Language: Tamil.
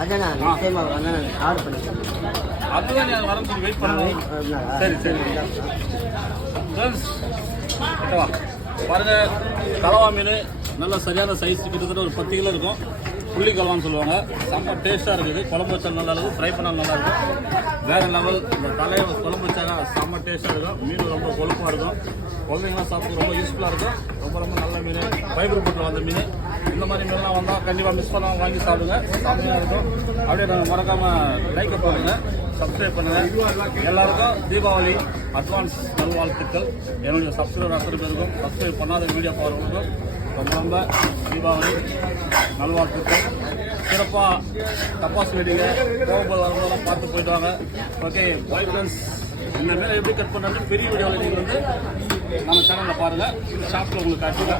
அதான் நெக்ஸ்ட் டைம் வந்து ஆர்டர் பண்ணிக்கிறேன். அதுதான் நீ வர சொல்லி வெயிட் பண்ணுவோம். சரி சரி ஃப்ரெண்ட்ஸ் கிட்டவா பாருங்க, கலவா மீன் நல்ல சரியான சைஸ், கிட்டத்தட்ட ஒரு 10 கிலோ இருக்கும். புள்ளி கலவான்னு சொல்லுவாங்க. செம்ம டேஸ்ட்டாக இருக்குது. குழம்பு வச்சாலும் நல்லா இருக்கும், ஃப்ரை பண்ணாலும் நல்லா இருக்கும். வேறு லெவல். இந்த தலையை குழம்பு வச்சாங்க செம்ம டேஸ்ட்டாக இருக்கும். மீன் ரொம்ப கொழுப்பாக இருக்கும். குழந்தைங்களாம் சாப்பிட்டு ரொம்ப யூஸ்ஃபுல்லாக இருக்கும். ரொம்ப ரொம்ப நல்ல மீன், ஃபைபர் போட்டில் வந்த மீன். இந்த மாதிரி மீன்லாம் வந்தால் கண்டிப்பாக மிஸ் பண்ணாமல் வாங்கி சாப்பிடுங்க, செம்மையாக இருக்கும். அப்படியே நாங்கள் மறக்காமல் லைக் பண்ணுங்க, சப்ஸ்கிரைப் பண்ணுங்கள். எல்லாருக்கும் தீபாவளி அட்வான்ஸ் நல்வாழ்த்துக்கள். என்னுடைய சப்ஸ்கிரைபர் அத்தனை பேருக்கும், சப்ஸ்கிரைப் பண்ணாத வீடியோ பார்க்குறவங்களுக்கும் ரொம்ப ரொம்ப தீபாவளி நல்வாழ்த்துக்கள். சிறப்பாக தப்பாஸ் வெடிங்க, கோபம் வரவங்களாம் பார்த்து போயிட்டு வாங்க. Okay bye friends. இந்த மேலே எப்படி கட் பண்ணுறது பெரிய வீடியோவில் நீங்கள் வந்து நம்ம சேனலில் பாருங்கள். ஷாப்பில் உங்களுக்கு காட்டுங்க.